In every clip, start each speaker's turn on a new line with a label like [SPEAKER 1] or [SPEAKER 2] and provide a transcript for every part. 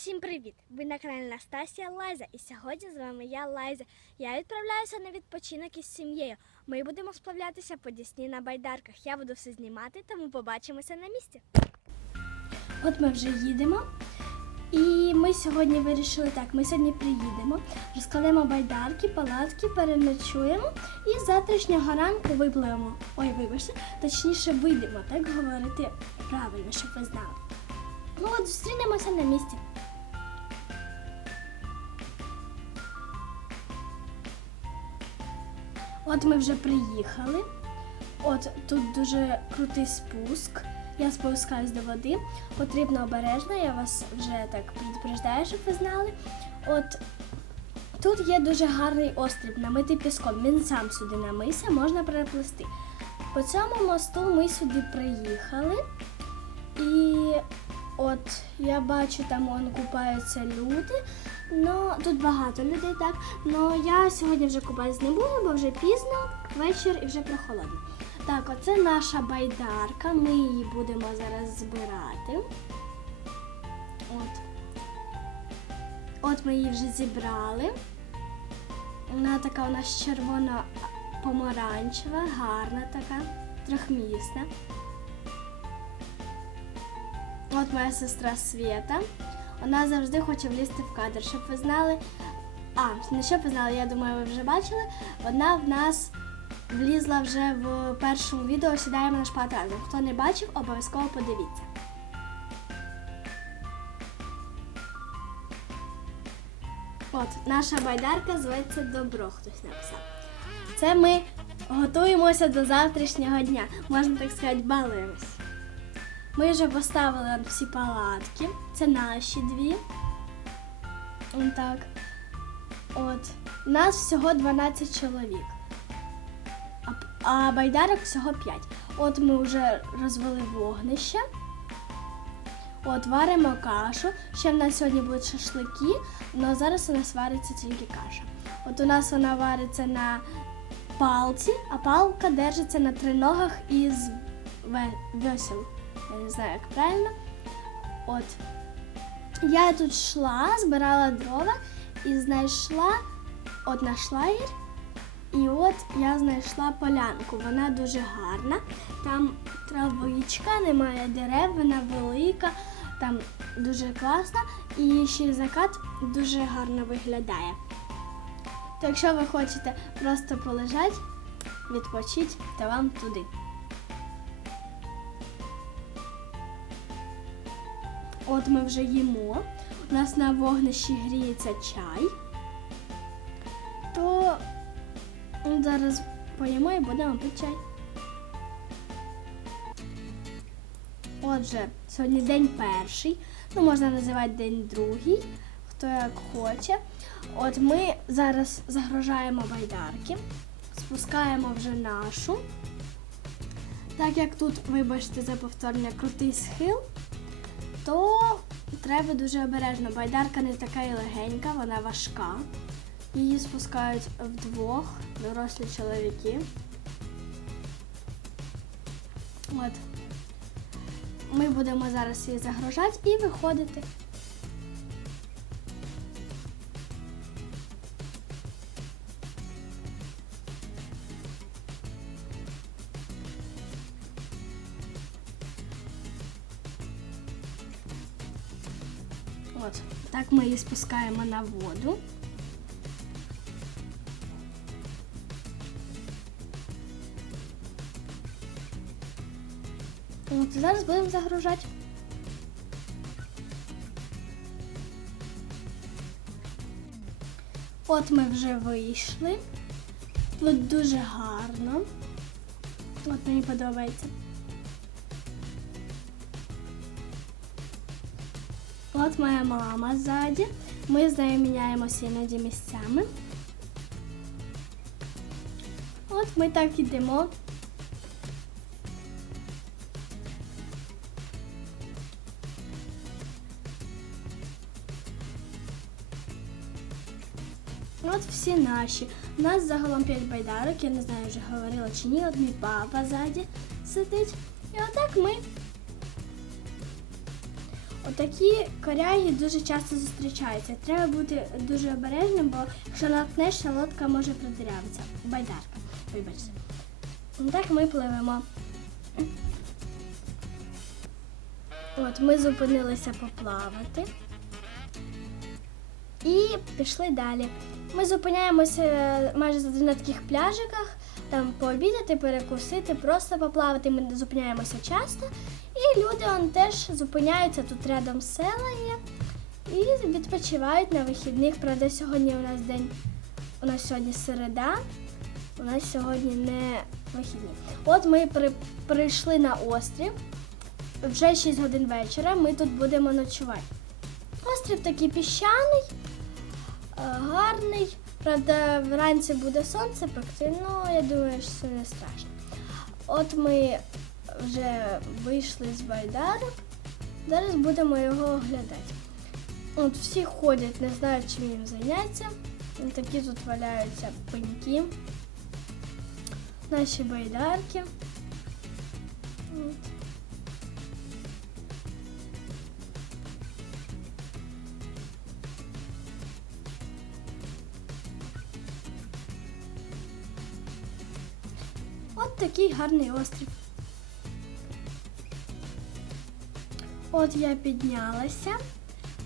[SPEAKER 1] Всім привіт! Ви на каналі Настасія Лайза, і сьогодні з вами я Лайза. Я відправляюся на відпочинок із сім'єю. Ми будемо сплавлятися по Дісні на байдарках. Я буду все знімати, тому побачимося на місці. От ми вже їдемо. І ми сьогодні вирішили так: ми сьогодні приїдемо, розкладемо байдарки, палатки, переночуємо і з завтрашнього ранку випливемо. Ой, вибачте, точніше вийдемо, так говорити правильно, щоб ви знали. Ну от зустрінемося на місці. От ми вже приїхали. От тут дуже крутий спуск. Я спускаюсь до води. Потрібно обережно, я вас вже так предупреждаю, щоб ви знали. От тут є дуже гарний острів, намитий піском. Він сам сюди намився, можна переплисти. По цьому мосту ми сюди приїхали. І от я бачу, там он купаються люди. Ну, тут багато людей, так. Ну я сьогодні вже купатись не буду, бо вже пізно, вечір і вже прохолодно. Так, оце наша байдарка. Ми її будемо зараз збирати. От. От ми її вже зібрали. Вона така у нас червона помаранчева, гарна така, трьохмісна. От моя сестра Свєта. Вона завжди хоче влізти в кадр, щоб ви знали. А, не щоб ви знали, я думаю, ви вже бачили. Вона в нас влізла вже в першому відео сідаємо на шпат разом. Хто не бачив, обов'язково подивіться. От, наша байдарка зветься Добро, хтось написав. Це ми готуємося до завтрашнього дня. Можна так сказати, балуємось. Ми вже поставили всі палатки. Це наші дві. Ось Так. От. Нас всього 12 чоловік. А, байдарок всього 5. От ми вже розвели вогнище. От, варимо кашу. Ще в нас сьогодні будуть шашлики, але зараз у нас вариться тільки каша. От у нас вона вариться на палці, а палка держиться на триногах із ве- весел. Я не знаю, як правильно. От. Я тут йшла, збирала дрова і знайшла от наш лагерь. І от я знайшла полянку. Вона дуже гарна. Там травичка, немає дерев, вона велика, там дуже класна. І ще закат дуже гарно виглядає. То якщо ви хочете просто полежати, відпочити, то вам туди. От ми вже їмо. У нас на вогнищі гріється чай. То зараз поїмо і будемо пити чай. Отже, сьогодні день перший, ну можна називати день другий, хто як хоче. От ми зараз загружаємо байдарки, спускаємо вже нашу. Так як тут, вибачте за повторення, крутий схил, то треба дуже обережно. Байдарка не така і легенька, вона важка. Її спускають вдвох дорослі чоловіки. От. Ми будемо зараз її загружати і виходити. От, так ми її спускаємо на воду. От, зараз будемо загружати. От ми вже вийшли. Тут дуже гарно. От мені подобається. От моя мама ззаді. Ми з нею міняємося іноді місцями. От ми так ідемо. От всі наші. У нас загалом 5 байдарок, я не знаю, вже говорила чи ні. От мій папа ззаді сидить. І отак ми Отакі коряги дуже часто зустрічаються. Треба бути дуже обережним, бо якщо наткнешся, лодка може продирявитися. Байдарка, вибачте. Ну, Так ми пливемо. От ми зупинилися поплавати і пішли далі. Ми зупиняємося майже на таких пляжиках, там пообідати, перекусити, просто поплавати. Ми зупиняємося часто. Люди он теж зупиняються тут рядом села є і відпочивають на вихідних. Правда, сьогодні у нас день, у нас сьогодні середа, у нас сьогодні не вихідні. От ми при, прийшли на острів. Вже 6 годин вечора. Ми тут будемо ночувати. Острів такий піщаний, е, гарний. Правда, вранці буде сонце пекти, ну я думаю, що це не страшно. От ми вже вийшли з байдарок. Зараз будемо його оглядати. От всі ходять, не знають, чим їм зайнятися. Такі тут валяються пеньки. Наші байдарки. От. От такий гарний острів. От я піднялася.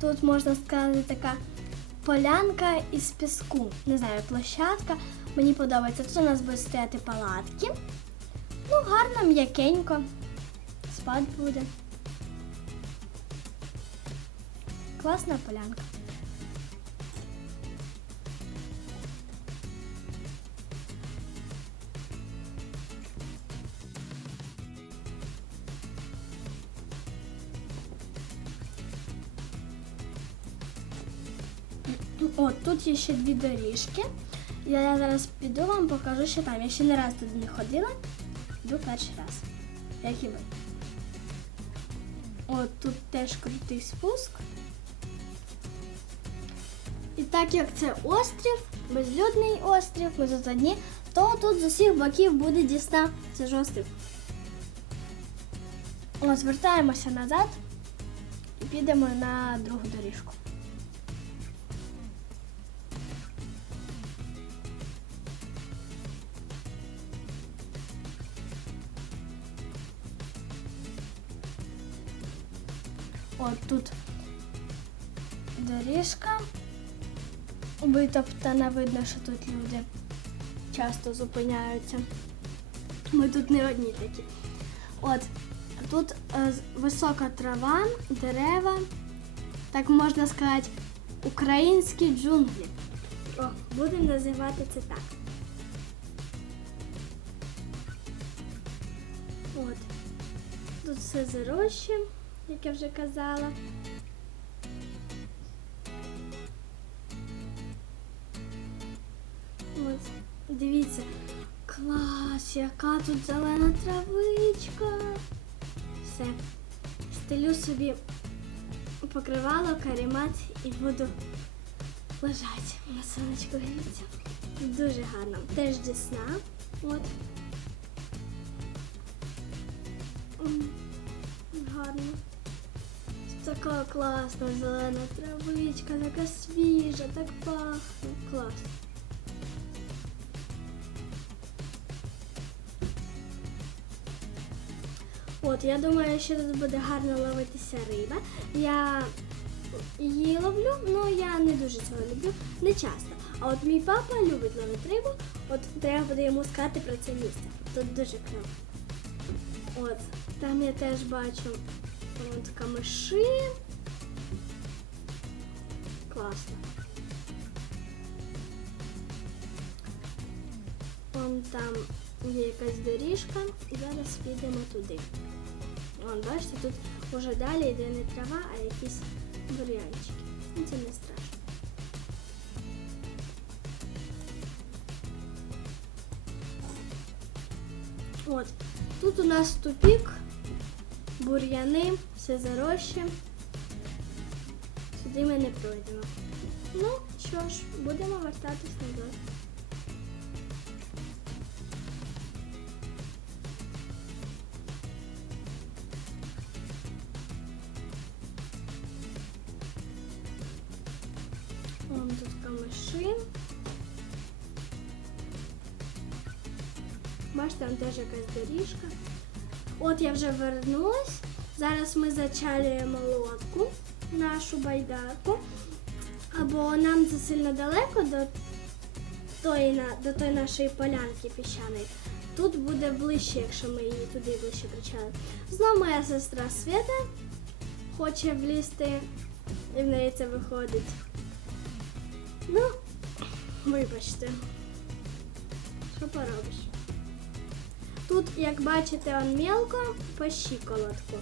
[SPEAKER 1] Тут можна сказати така полянка із піску. Не знаю, площадка. Мені подобається. Тут у нас будуть стояти палатки. Ну, гарно, м'якенько. Спад буде. Класна полянка. От тут є ще дві доріжки. Я зараз піду вам покажу, що там. Я ще не раз туди не ходила. Йду перший раз. Як і ви. От тут теж крутий спуск. І так як це острів, безлюдний острів, ми тут одні, то тут з усіх боків буде дісна. Це ж острів. От, звертаємося назад і підемо на другу доріжку. От тут доріжка витоптана, видно, що тут люди часто зупиняються. Ми тут не одні такі. От тут е, висока трава, дерева, так можна сказати, українські джунглі. О, будемо називати це так. От. Тут все зарощі, як я вже казала. Ось, дивіться, клас, яка тут зелена травичка. Все. Стелю собі покривало, каремат і буду лежати. На сонечку гріться. Дуже гарно. Теж десна. От. Гарно. Така класна зелена травичка, така свіжа, так пахне. Клас. От, я думаю, що тут буде гарно ловитися риба. Я її ловлю, але я не дуже цього люблю, не часто. А от мій папа любить ловити рибу, от треба буде йому сказати про це місце. Тут дуже кльово. От, там я теж бачу от камиші. Класно. Вон там є якась доріжка, і зараз підемо туди. Вон, бачите, тут уже далі йде не трава, а якісь бур'янчики. Ну, Це не страшно. От, тут у нас тупік, бур'яни, все зарощі. Сюди ми не пройдемо. Ну що ж, будемо вертатись назад. Вон тут камеши. Бачите, там теж якась доріжка. От я вже вернулась. Зараз ми зачалюємо лодку, нашу байдарку. Або нам це сильно далеко до тої, до тої нашої полянки піщаної. Тут буде ближче, якщо ми її туди ближче причалимо. Знову моя сестра Свята хоче влізти, і в неї це виходить. Ну, вибачте. Що поробиш? Тут, як бачите, он мелко по щиколотку.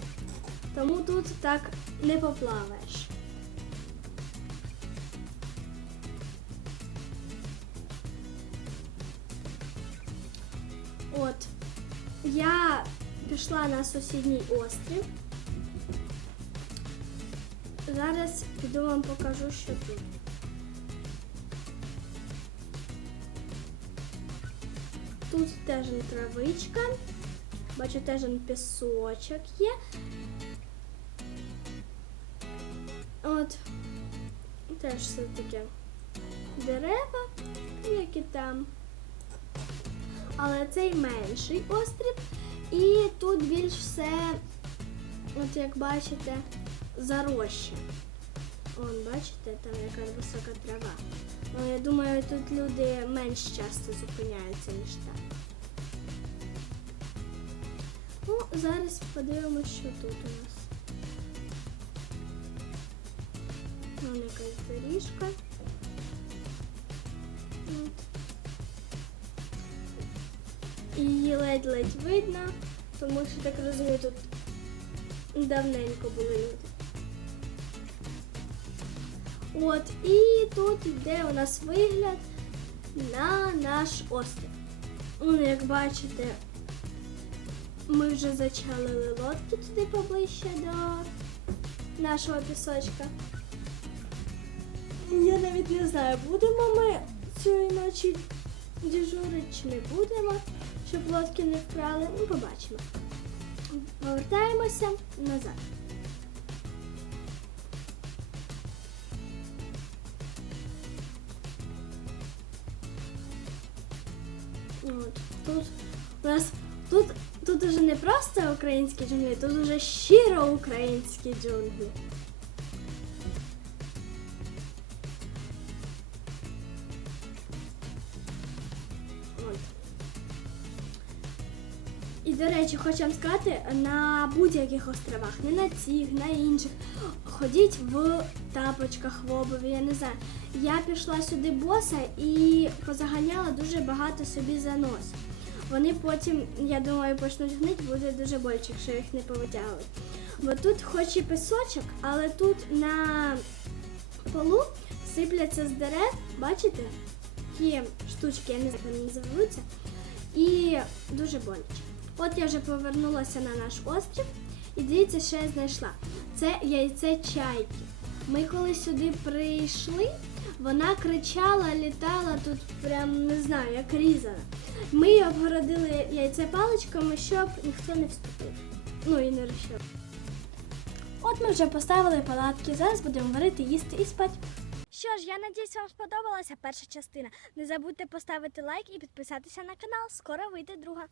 [SPEAKER 1] Тому тут так не поплаваєш. От, я пішла на сусідній острів. Зараз піду вам покажу, що тут. Тут теж травичка. Бачу, теж пісочок є. От. Теж все таке дерева, як і там. Але цей менший острів. І тут більш все, от як бачите, зароща. Вон, бачите, там яка висока трава. Ну, я думаю, тут люди менш часто зупиняються, ніж там. Зараз подивимося, що тут у нас. Вон якась доріжка. Її ледь-ледь видно, тому що так розумію, тут давненько були люди. От, і тут йде у нас вигляд на наш острів. Ну, як бачите, ми вже зачалили лодки туди поближче до нашого пісочка. Я навіть не знаю, будемо ми цієї ночі дежурити чи не будемо, щоб лодки не вкрали. Ну, побачимо. Повертаємося назад. От, тут у нас тут, тут уже не просто українські джунглі, тут уже щиро українські джунглі. І, до речі, хочу вам сказати, на будь-яких островах, не на цих, на інших, ходіть в тапочках, в обуві, я не знаю. Я пішла сюди боса і позаганяла дуже багато собі за занос. Вони потім, я думаю, почнуть гнити, буде дуже боляче, якщо їх не повитягувати. Бо тут хоч і пісочок, але тут на полу сипляться з дерев, бачите? Такі штучки, я не знаю, як вони називаються, і дуже боляче. От я вже повернулася на наш острів і дивіться, що я знайшла. Це яйце чайки. Ми коли сюди прийшли, вона кричала, літала тут, прям не знаю, як різана. Ми її обгородили яйце паличками, щоб ніхто не вступив. Ну і не розчав. От ми вже поставили палатки, зараз будемо варити, їсти і спати. Що ж, я надіюсь, вам сподобалася перша частина. Не забудьте поставити лайк і підписатися на канал. Скоро вийде друга.